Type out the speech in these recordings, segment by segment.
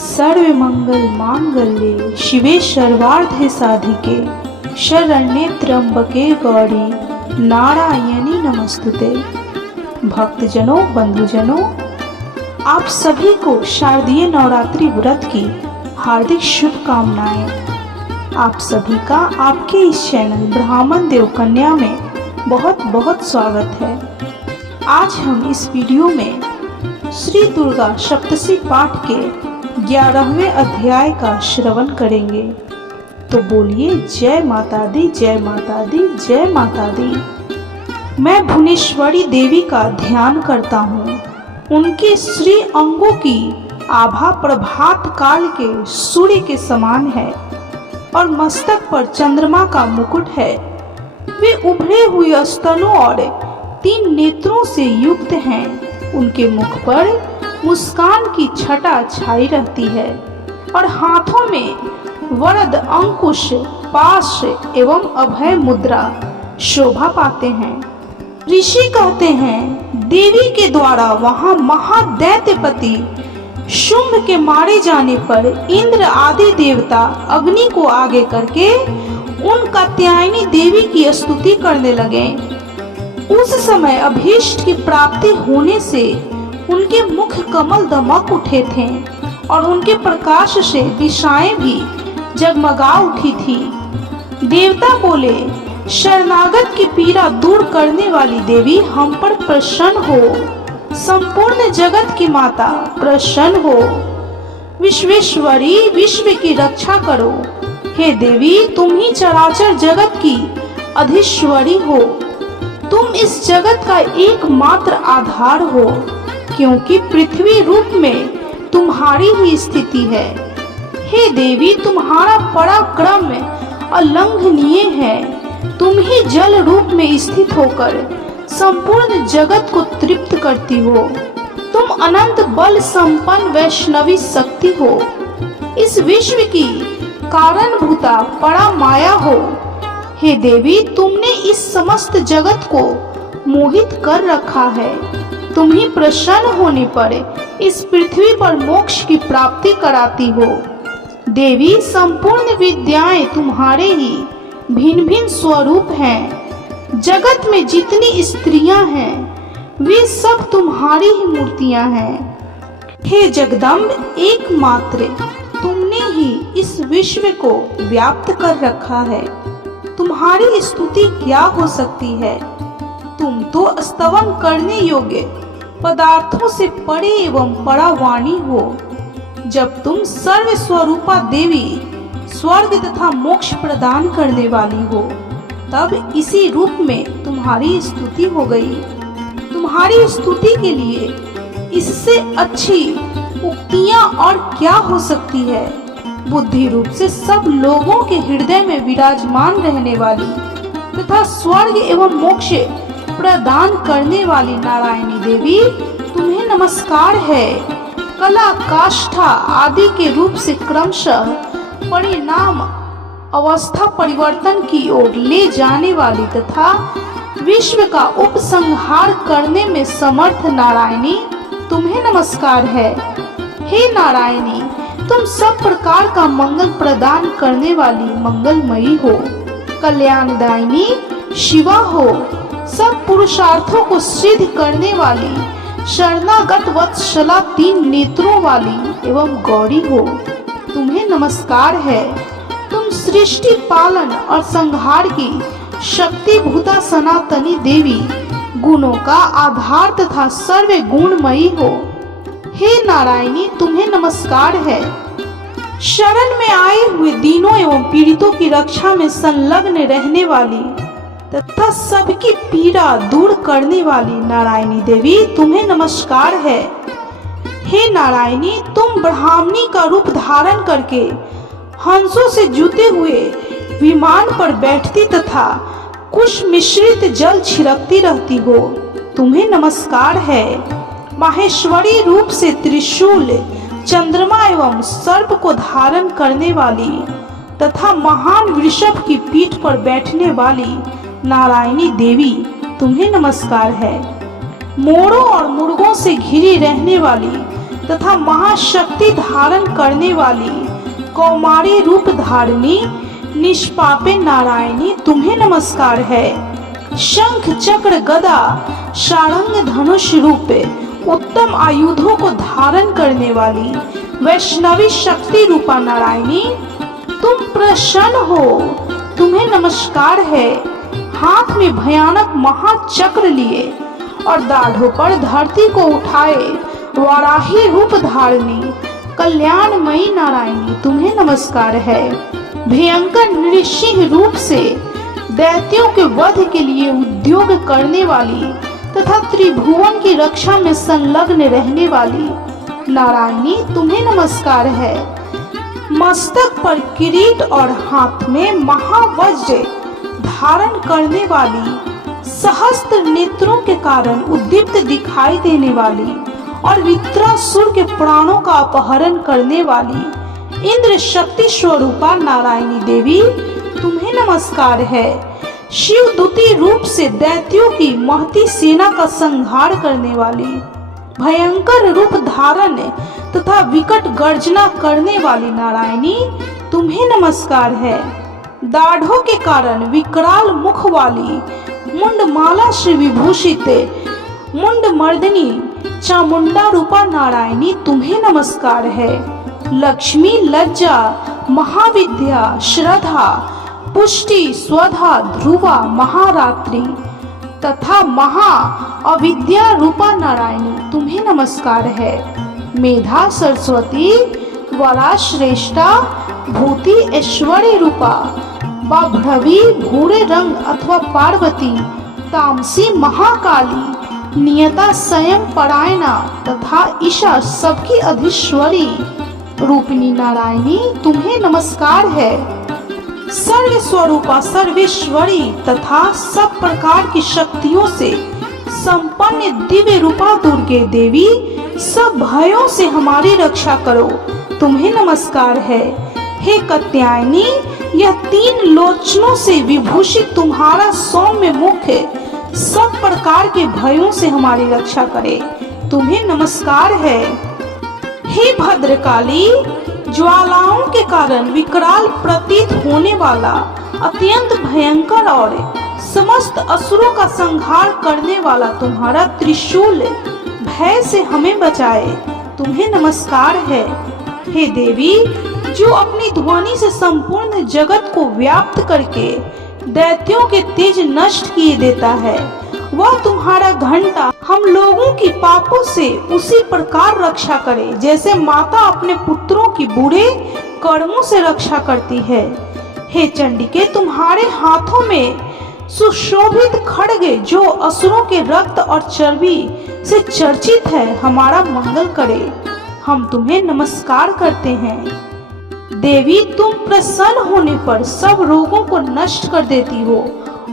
सर्वमंगल मांगल्ये शिवे सर्वार्थ साधिके शरण्ये त्र्यंबके गौरी नारायणी नमस्तुते। भक्तजनों, बंधुजनों, आप सभी को शारदीय नवरात्रि व्रत की हार्दिक शुभकामनाएं। आप सभी का आपके इस चैनल ब्राह्मण देव कन्या में बहुत बहुत स्वागत है। आज हम इस वीडियो में श्री दुर्गा सप्तशती पाठ के 11वें अध्याय का श्रवण करेंगे। तो बोलिए जय माता दी, जय माता दी, जय माता दी। मैं भुवनेश्वरी देवी का ध्यान करता हूँ। उनके श्री अंगों की आभा प्रभात काल के सूर्य के समान है और मस्तक पर चंद्रमा का मुकुट है। वे उभरे हुए स्तनों और 3 नेत्रों से युक्त हैं। उनके मुख पर मुस्कान की छटा छाई रहती है और हाथों में वरद, अंकुश, पाश एवं अभय मुद्रा शोभा पाते हैं। ऋषि कहते हैं देवी के द्वारा वहां महादैत्यपति शुंभ के मारे जाने पर इंद्र आदि देवता अग्नि को आगे करके उन कात्यायनी देवी की स्तुति करने लगे। उस समय अभीष्ट की प्राप्ति होने से उनके मुख कमल दमक उठे थे और उनके प्रकाश से दिशाएं भी जगमगा उठी थी। देवता बोले, शरणागत की पीड़ा दूर करने वाली देवी हम पर प्रसन्न हो। संपूर्ण जगत की माता प्रसन्न हो। विश्वेश्वरी, विश्व की रक्षा करो। हे देवी, तुम ही चराचर जगत की अधीश्वरी हो। तुम इस जगत का एकमात्र आधार हो, क्योंकि पृथ्वी रूप में तुम्हारी ही स्थिति है। हे देवी, तुम्हारा पराक्रम अलंघनीय है। तुम ही जल रूप में स्थित होकर संपूर्ण जगत को तृप्त करती हो। तुम अनंत बल संपन्न वैष्णवी शक्ति हो। इस विश्व की कारणभूता परा माया हो। हे देवी, तुमने इस समस्त जगत को मोहित कर रखा है। तुम ही प्रसन्न होने पर इस पृथ्वी पर मोक्ष की प्राप्ति कराती हो। देवी, संपूर्ण विद्याएं तुम्हारे ही भिन्न भिन्न स्वरूप हैं। जगत में जितनी स्त्रियां हैं वे सब तुम्हारी ही मूर्तियां हैं। हे जगदम्ब, एकमात्र तुमने ही इस विश्व को व्याप्त कर रखा है। तुम्हारी स्तुति क्या हो सकती है। तुम तो स्तवन करने योग्य पदार्थों से परे एवं परावाणी हो। जब तुम सर्व स्वरूपा देवी, स्वर्ग तथा मोक्ष प्रदान करने वाली हो, तब इसी रूप में तुम्हारी स्तुति हो गई। तुम्हारी स्तुति के लिए इससे अच्छी उक्तियां और क्या हो सकती है। बुद्धि रूप से सब लोगों के हृदय में विराजमान रहने वाली तथा स्वर्ग एवं मोक्ष प्रदान करने वाली नारायणी देवी, तुम्हें नमस्कार है। कला, काष्ठा आदि के रूप से क्रमशः परिणाम अवस्था परिवर्तन की ओर ले जाने वाली तथा विश्व का उपसंहार करने में समर्थ नारायणी, तुम्हें नमस्कार है। हे नारायणी, तुम सब प्रकार का मंगल प्रदान करने वाली मंगलमयी हो। कल्याणदायिनी शिवा हो। सब पुरुषार्थों को सिद्ध करने वाली शरणागत वत्सला 3 नेत्रों वाली एवं गौरी हो। तुम्हें नमस्कार है। तुम सृष्टि, पालन और संहार की शक्तिभूता सनातनी देवी, गुणों का आधार तथा सर्व गुणमयी हो। हे नारायणी, तुम्हें नमस्कार है। शरण में आए हुए दीनों एवं पीड़ितों की रक्षा में संलग्न रहने वाली तथा सबकी पीड़ा दूर करने वाली नारायणी देवी, तुम्हें नमस्कार है। हे नारायणी, तुम ब्राह्मणी का रूप धारण करके हंसों से जुते हुए विमान पर बैठती तथा कुश मिश्रित जल छिड़कती रहती हो। तुम्हें नमस्कार है। माहेश्वरी रूप से त्रिशूल, चंद्रमा एवं सर्प को धारण करने वाली तथा महान वृषभ की पीठ पर बैठने वाली नारायणी देवी, तुम्हें नमस्कार है। मोरों और मुर्गों से घिरी रहने वाली तथा महाशक्ति धारण करने वाली कौमारी रूप धारिणी निष्पापे नारायणी तुम्हें नमस्कार है। शंख चक्र गदा सारंग धनुष रूप उत्तम आयुधों को धारण करने वाली वैष्णवी शक्ति रूपा नारायणी तुम प्रसन्न हो, तुम्हें नमस्कार है। हाथ में भयानक महाचक्र लिए और दाढ़ों पर धरती को उठाए वाराही रूप धारिणी कल्याणमयी नारायणी तुम्हें नमस्कार है। भयंकर नृसिंह रूप से दैत्यों के वध के लिए उद्योग करने वाली तथा त्रिभुवन की रक्षा में संलग्न रहने वाली नारायणी तुम्हें नमस्कार है। मस्तक पर किरीट और हाथ में महावज्र धारण करने वाली सहस्त्र नेत्रों के कारण उद्दीप्त दिखाई देने वाली और वित्रासुर के प्राणों का अपहरण करने वाली इंद्र शक्ति स्वरूपा नारायणी देवी तुम्हें नमस्कार है। शिव दूती रूप से दैत्यों की महती सेना का संहार करने वाली भयंकर रूप धारण तथा विकट गर्जना करने वाली नारायणी तुम्हें नमस्कार है। दाढ़ों के कारण विकराल मुख वाली मुंडमाला से विभूषित मुंड मर्दनी चामुंडा रूपा नारायणी तुम्हें नमस्कार है। लक्ष्मी लज्जा महाविद्या श्रद्धा पुष्टि स्वधा ध्रुवा महारात्रि तथा महा अविद्या रूपा नारायणी तुम्हें नमस्कार है। मेधा सरस्वती वरा श्रेष्ठा भूति ऐश्वर्य रूपा बाभ्रवी भूरे रंग अथवा पार्वती तामसी महाकाली नियता स्वयं परायणा तथा ईशा सबकी अधीश्वरी रूपिणी नारायणी तुम्हें नमस्कार है। सर्व स्वरूपा सर्वेश्वरी तथा सब प्रकार की शक्तियों से संपन्न दिव्य रूपा दुर्गे देवी सब भयों से हमारी रक्षा करो तुम्हें नमस्कार है। हे कात्यायनी यह तीन लोचनों से विभूषित तुम्हारा सौम्य मुख सब प्रकार के भयों से हमारी रक्षा करे तुम्हें नमस्कार है। हे भद्रकाली ज्वालाओं के कारण विकराल प्रतीत होने वाला अत्यंत भयंकर और समस्त असुरों का संहार करने वाला तुम्हारा त्रिशूल भय से हमें बचाए तुम्हें नमस्कार है। हे देवी जो अपनी ध्वनि से संपूर्ण जगत को व्याप्त करके दैत्यों के तेज नष्ट किए देता है, वह तुम्हारा घंटा हम लोगों की पापों से उसी प्रकार रक्षा करे जैसे माता अपने पुत्रों की बुरे कर्मों से रक्षा करती है। हे चंडिके तुम्हारे हाथों में सुशोभित खड्ग जो असुरों के रक्त और चर्बी से चर्चित है हमारा मंगल करे हम तुम्हें नमस्कार करते हैं। देवी तुम प्रसन्न होने पर सब रोगों को नष्ट कर देती हो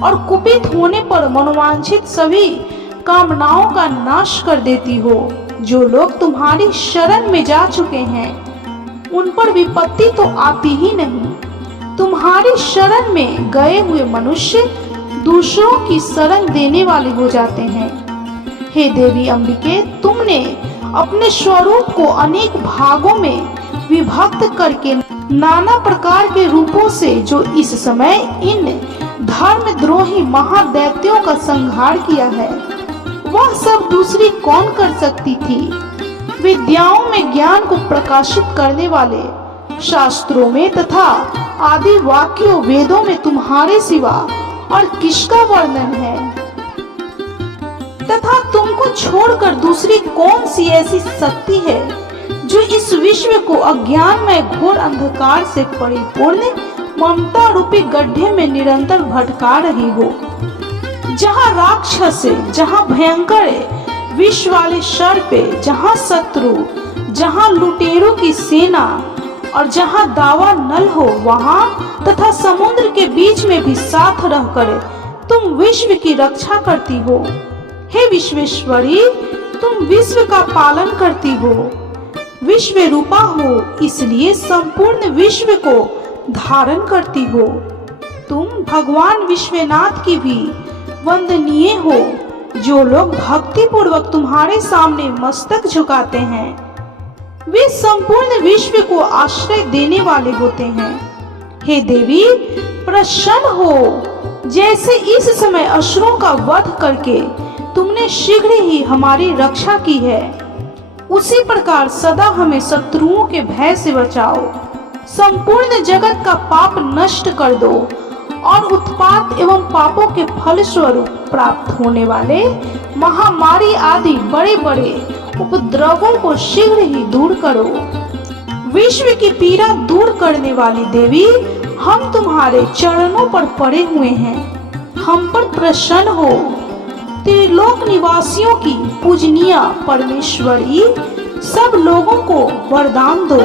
और कुपित होने पर मनोवांछित सभी कामनाओं का नाश कर देती हो। जो लोग तुम्हारी शरण में जा चुके हैं उन पर विपत्ति तो आती ही नहीं। तुम्हारी शरण में गए हुए मनुष्य दूसरों की शरण देने वाले हो जाते हैं। हे देवी अंबिके तुमने अपने स्वरूप को अनेक भागों में विभक्त करके नाना प्रकार के रूपों से जो इस समय इन धर्मद्रोही महादैत्यों का संहार किया है वह सब दूसरी कौन कर सकती थी। विद्याओं में ज्ञान को प्रकाशित करने वाले शास्त्रों में तथा आदि वाक्यों वेदों में तुम्हारे सिवा और किसका वर्णन है तथा तुमको छोड़कर दूसरी कौन सी ऐसी शक्ति है जो इस विश्व को अज्ञान में घोर अंधकार से परिपूर्ण ममता रूपी गड्ढे में निरंतर भटका रही हो। जहाँ राक्षस जहाँ भयंकर विष वाले सर्प जहाँ शत्रु जहाँ लुटेरों की सेना और जहाँ दावा नल हो वहाँ तथा समुद्र के बीच में भी साथ रहकर तुम विश्व की रक्षा करती हो। हे विश्वेश्वरी तुम विश्व का पालन करती हो, विश्व रूपा हो इसलिए संपूर्ण विश्व को धारण करती हो। तुम भगवान विश्वनाथ की भी वंदनीय हो जो लोग भक्ति पूर्वक तुम्हारे सामने मस्तक झुकाते हैं वे संपूर्ण विश्व को आश्रय देने वाले होते हैं। हे देवी, प्रसन्न हो। जैसे इस समय असुरों का वध करके तुमने शीघ्र ही हमारी रक्षा की है, उसी प्रकार सदा हमें शत्रुओं के भय से बचाओ। संपूर्ण जगत का पाप नष्ट कर दो और उत्पात एवं पापों के फलस्वरूप प्राप्त होने वाले महामारी आदि बड़े बड़े उपद्रवों को शीघ्र ही दूर करो। विश्व की पीड़ा दूर करने वाली देवी, हम तुम्हारे चरणों पर पड़े हुए हैं, हम पर प्रसन्न हो। त्रिलोक निवासियों की पूजनीय परमेश्वरी, सब लोगों को वरदान दो।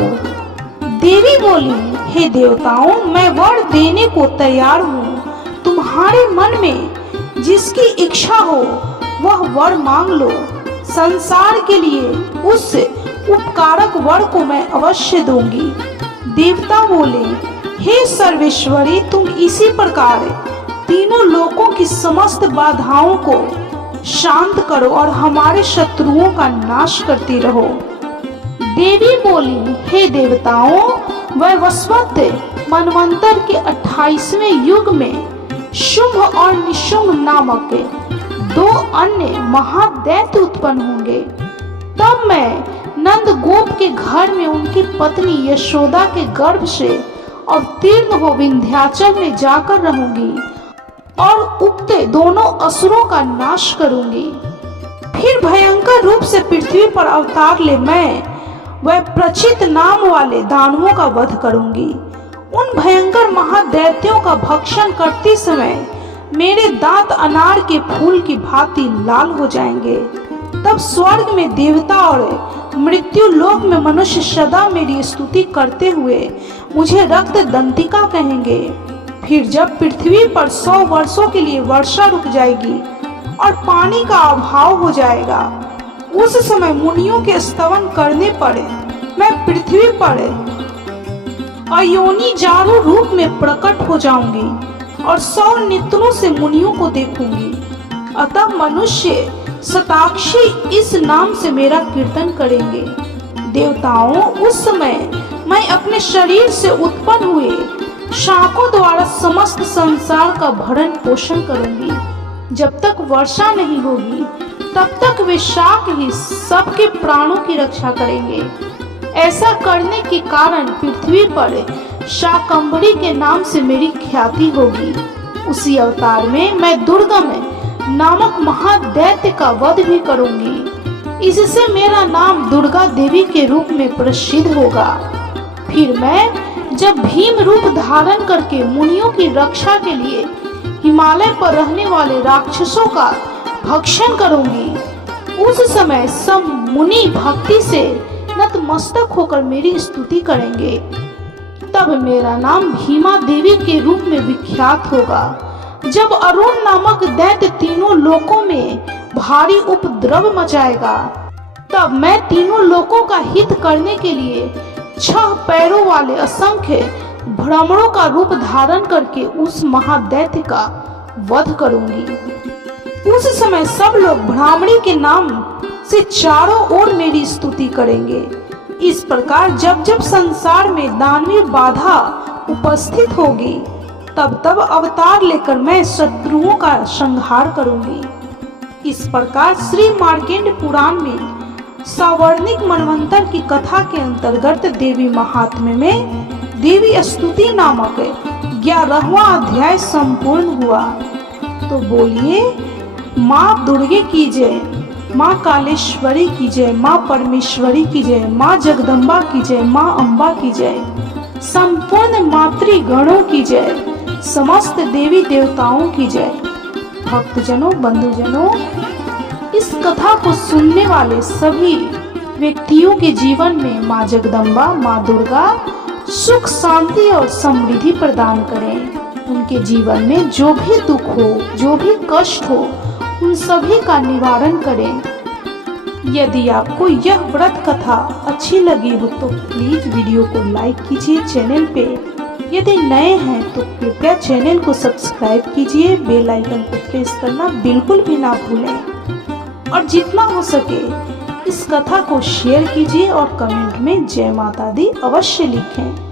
देवी बोली, हे देवताओं, मैं वर देने को तैयार हूँ। तुम्हारे मन में जिसकी इच्छा हो वह वर मांग लो। संसार के लिए उस उपकारक वर को मैं अवश्य दूंगी। देवता बोले, हे सर्वेश्वरी, तुम इसी प्रकार तीनों लोकों की समस्त बाधाओं को शांत करो और हमारे शत्रुओं का नाश करती रहो। देवी बोली, हे देवताओं, वैवस्वत मनवंतर के 28वें युग में शुंभ और निशुंभ नामक 2 अन्य महादैत्य उत्पन्न होंगे। तब मैं नंद गोप के घर में उनकी पत्नी यशोदा के गर्भ से अवतीर्ण हो विंध्याचल में जाकर रहूंगी और उक्त दोनों असुरों का नाश करूंगी। फिर भयंकर रूप से पृथ्वी पर अवतार ले मैं वह प्रचित नाम वाले दानवों का वध करूंगी। उन भयंकर महादैत्यों का भक्षण करते समय मेरे दांत अनार के फूल की भांति लाल हो जाएंगे। तब स्वर्ग में देवता और मृत्यु लोक में मनुष्य सदा मेरी स्तुति करते हुए मुझे रक्त दंतिका कहेंगे। फिर जब पृथ्वी पर 100 वर्षों के लिए वर्षा रुक जाएगी और पानी का अभाव हो जाएगा, उस समय मुनियों के स्तवन करने पर मैं पृथ्वी पर अयोनी जारू रूप में प्रकट हो जाऊंगी और 100 नेत्रों से मुनियों को देखूंगी। अतः मनुष्य शताक्षी इस नाम से मेरा कीर्तन करेंगे। देवताओं, उस समय मैं अपने शरीर से उत्पन्न हुए शाकों द्वारा समस्त संसार का भरण पोषण करूंगी। जब तक वर्षा नहीं होगी तब तक वे शाक ही सबके प्राणों की रक्षा करेंगे। ऐसा करने के कारण पृथ्वी पर शाकंभरी के नाम से मेरी ख्याति होगी। उसी अवतार में मैं दुर्गम नामक महादैत्य का वध भी करूंगी। इससे मेरा नाम दुर्गा देवी के रूप में प्रसिद्ध होगा। फिर मैं जब भीम रूप धारण करके मुनियों की रक्षा के लिए हिमालय पर रहने वाले राक्षसों का भक्षण करूंगी, उस समय सब मुनि भक्ति से नतमस्तक होकर मेरी स्तुति करेंगे। तब मेरा नाम भीमा देवी के रूप में विख्यात होगा। जब अरुण नामक दैत्य तीनों लोकों में भारी उपद्रव मचाएगा, तब मैं तीनों लोकों का हित करने के लिए 6 पैरों वाले असंख्य भ्रमरों का रूप धारण करके उस महादैत्य का वध करूंगी। उस समय सब लोग भ्रामरी के नाम से चारों ओर मेरी स्तुति करेंगे। इस प्रकार जब जब संसार में दानवीय बाधा उपस्थित होगी, तब तब अवतार लेकर मैं शत्रुओं का संहार करूंगी। इस प्रकार श्री मार्कंड पुराण में सावर्णिक मनवंतर की कथा के अंतर्गत देवी महात्म्य में देवी स्तुति नामक 11वां अध्याय संपूर्ण हुआ। तो बोलिए, माँ दुर्गे की जय, माँ कालेश्वरी की जय, माँ परमेश्वरी की जय, माँ जगदम्बा की जय, माँ अम्बा की जय, संपूर्ण मातृगणों की जय, समस्त देवी देवताओं की जय। भक्तजनों, बंधुजनों, इस कथा को सुनने वाले सभी व्यक्तियों के जीवन में माँ जगदम्बा, माँ दुर्गा सुख, शांति और समृद्धि प्रदान करें। उनके जीवन में जो भी दुख हो, जो भी कष्ट हो, उन सभी का निवारण करें। यदि आपको यह व्रत कथा अच्छी लगी हो तो प्लीज वीडियो को लाइक कीजिए, चैनल पे यदि नए हैं तो कृपया चैनल को सब्सक्राइब कीजिए, बेल आइकन को प्रेस करना बिल्कुल भी ना भूलें और जितना हो सके इस कथा को शेयर कीजिए और कमेंट में जय माता दी अवश्य लिखें।